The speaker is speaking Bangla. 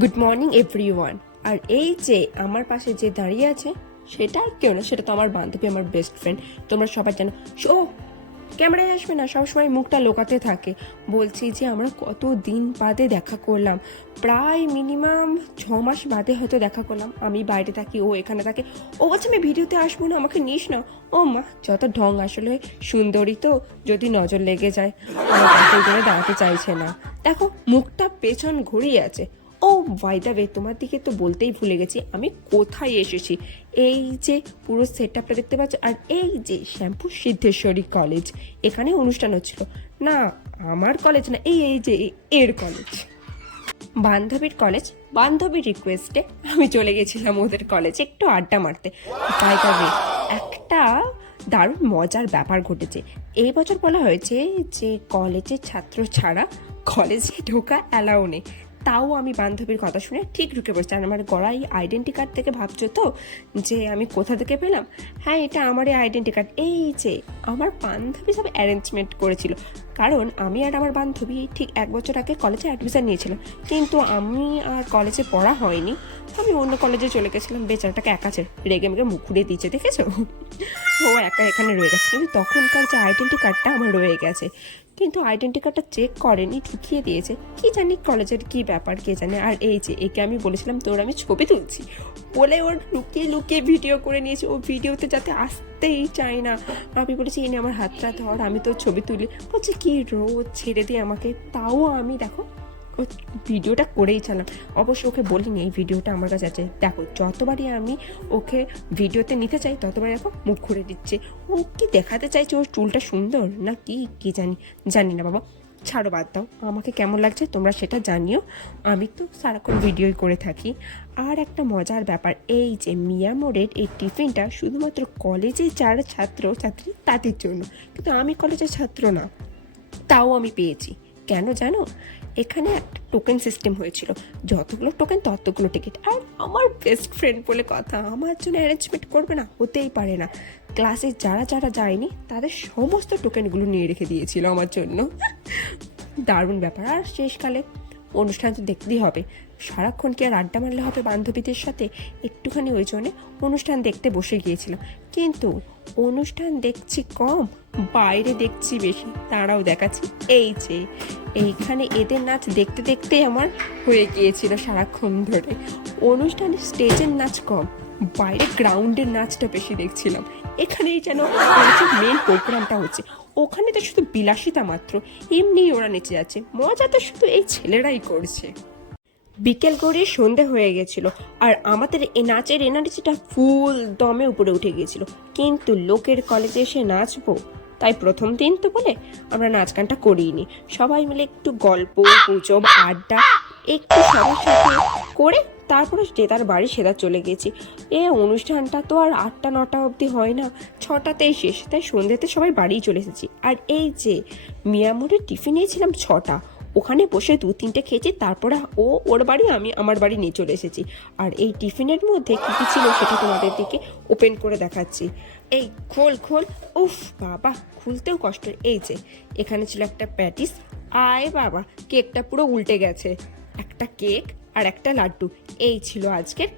Good morning everyone. আর এই যে আমার পাশে যে দাঁড়িয়ে আছে সেটা আর কেউ না, সেটা তো আমার বান্ধবী, আমার বেস্ট ফ্রেন্ড। তোমরা সবাই জানো। ও ক্যামেরায় আসবে না, সবসময় মুখটা লোকাতে থাকে। বলছি যে আমরা কত দিন বাদে দেখা করলাম, প্রায় মিনিমাম 6 মাস বাদে হয়তো দেখা করলাম। আমি বাইরে থাকি, ও এখানে থাকে। ও বলছে আমি ভিডিওতে আসবো না, আমাকে নিস না। ও মা, যত ঢং! আসলে সুন্দরী তো, যদি নজর লেগে যায়। আমার পাশের জন্য দাঁড়াতে চাইছে না। দেখো মুখটা পেছন ঘুরিয়ে আছে। ও বাই দ্য ওয়ে, তোমার দিকে তো বলতেই ভুলে গেছি আমি কোথায় এসেছি। এই যে পুরো সেট আপটা দেখতে পাচ্ছ, আর এই যে শ্যামপুর সিদ্ধেশ্বরী কলেজ, এখানে অনুষ্ঠান হচ্ছিল। না, আমার কলেজ না, এই এই যে এর কলেজ, বান্ধবীর কলেজ। বান্ধবীর রিকোয়েস্টে আমি চলে গেছিলাম ওদের কলেজে একটু আড্ডা মারতে। বাই দ্য ওয়ে, একটা দারুণ মজার ব্যাপার ঘটেছে। এই বছর বলা হয়েছে যে কলেজের ছাত্র ছাড়া কলেজে ঢোকা অ্যালাউ নেই। তাও আমি বান্ধবীর কথা শুনে ঠিক ঢুকে পড়ছি। আর আমার গড়া এই আইডেন্টি কার্ড থেকে ভাবছো তো যে আমি কোথা থেকে পেলাম? হ্যাঁ, এটা আমারই আইডেন্টি কার্ড। এই যে আমার বান্ধবী সব অ্যারেঞ্জমেন্ট করেছিল, কারণ আমি আর আমার বান্ধবী ঠিক 1 বছর আগে কলেজে অ্যাডমিশন নিয়েছিলাম। কিন্তু আমি আর কলেজে পড়া হয়নি, আমি অন্য কলেজে চলে গেছিলাম। বেচারাটাকে একা রেগে মেগে মুখ ঘুরিয়ে দিয়েছে, দেখেছো? ও একা এখানে রয়ে গেছে, কিন্তু তখনকার যে আইডেন্টি কার্ডটা আমার রয়ে গেছে। কিন্তু আইডেন্টি কার্ডটা চেক করেনি, ঢুকিয়ে দিয়েছে। কি জানি কলেজের কি ব্যাপার, কে জানে। আর এই যে একে আমি বলেছিলাম তোর আমি ছবি তুলছি বলে, ওর লুকিয়ে লুকিয়ে ভিডিও করে নিয়েছে। ও ভিডিওতে যাতে আসতেই চায় না। আমি বলেছি এনে আমার হাতটা ধর, আমি তোর ছবি তুলি। বলছে কি রোজ ছেড়ে দিয়ে আমাকে। তাও আমি দেখো ও ভিডিওটা করেই চালাম। অবশ্য ওকে বলিনি এই ভিডিওটা আমার কাছে আছে। দেখো যতবারই আমি ওকে ভিডিওতে নিতে চাই ততবারই দেখো মুখ ঘুরে দিচ্ছে। ও কি দেখাতে চাইছে ওর চুলটা সুন্দর না কি, কি জানি না বাবা। ছাড়ো, বাদ দাও। আমাকে কেমন লাগছে তোমরা সেটা জানিও। আমি তো সারাক্ষণ ভিডিওই করে থাকি। আর একটা মজার ব্যাপার, এই যে মিয়া মোড়ের এই টিফিনটা শুধুমাত্র কলেজে যারা ছাত্র ছাত্রী তাদের জন্য, কিন্তু আমি কলেজের ছাত্র না, তাও আমি পেয়েছি। কেন জানো? এখানে একটা টোকেন সিস্টেম হয়েছিল, যতগুলো টোকেন ততগুলো টিকিট। আর আমার বেস্ট ফ্রেন্ড বলে কথা, আমার জন্য অ্যারেঞ্জমেন্ট করবে না? হতেই পারে না। ক্লাসে যারা যারা যায়নি তাদের সমস্ত টোকেনগুলো নিয়ে রেখে দিয়েছিল আমার জন্য। দারুণ ব্যাপার। আর শেষকালে অনুষ্ঠান তো দেখতেই হবে, সারাক্ষণ কি আর আড্ডা মারলে হবে বান্ধবীদের সাথে? একটুখানি ওই জন্যে অনুষ্ঠান দেখতে বসে গিয়েছিলাম। কিন্তু অনুষ্ঠান দেখছি কম, বাইরে দেখছি বেশি। তারাও দেখাচ্ছি। এই যে এইখানে এদের নাচ দেখতে দেখতে আমার হয়ে গিয়েছিল সারাক্ষণ ধরে। অনুষ্ঠানে স্টেজের নাচ কম, বাইরে গ্রাউন্ডের নাচটা বেশি দেখছিলাম। এখানেই যেন মেন প্রোগ্রামটা হচ্ছে। ওখানে তো শুধু বিলাসিতা মাত্র, এমনি ওরা নেচে যাচ্ছে। মজা তো শুধু এই ছেলেরাই করছে। বিকেল গড়িয়ে সন্ধে হয়ে গেছিল, আর আমাদের এই নাচের এনার্জিটা ফুল দমে উপরে উঠে গিয়েছিল। কিন্তু লোকের কলেজে এসে নাচবো, তাই প্রথম দিন তো বলে আমরা নাচ গানটা করিনি। সবাই মিলে একটু গল্প গুজব আড্ডা একটু সবার সাথে করে তারপরে যে তার বাড়ি সেটা চলে গেছি। এ অনুষ্ঠানটা তো আর 8টা 9টা অবধি হয় না, 6টাতেই শেষ। তাই সন্ধ্যেতে সবাই বাড়ি চলে এসেছি। আর এই যে মিয়ামোড়ের টিফিন নিয়েছিলাম 6টা, ওখানে বসে 2-3টে খেয়েছি। তারপরে ও ওর বাড়ি, আমি আমার বাড়ি নিয়ে চলে এসেছি। আর এই টিফিনের মধ্যে কী কী ছিল সেটা তোমাদের দিকে ওপেন করে দেখাচ্ছি। এই খোল খোল, উফ বাবা, খুলতেও কষ্ট। এই যে এখানে ছিল একটা প্যাটিস, আয় বাবা কেকটা পুরো উল্টে গেছে, একটা কেক আর একটা লাড্ডু। এই ছিল আজকের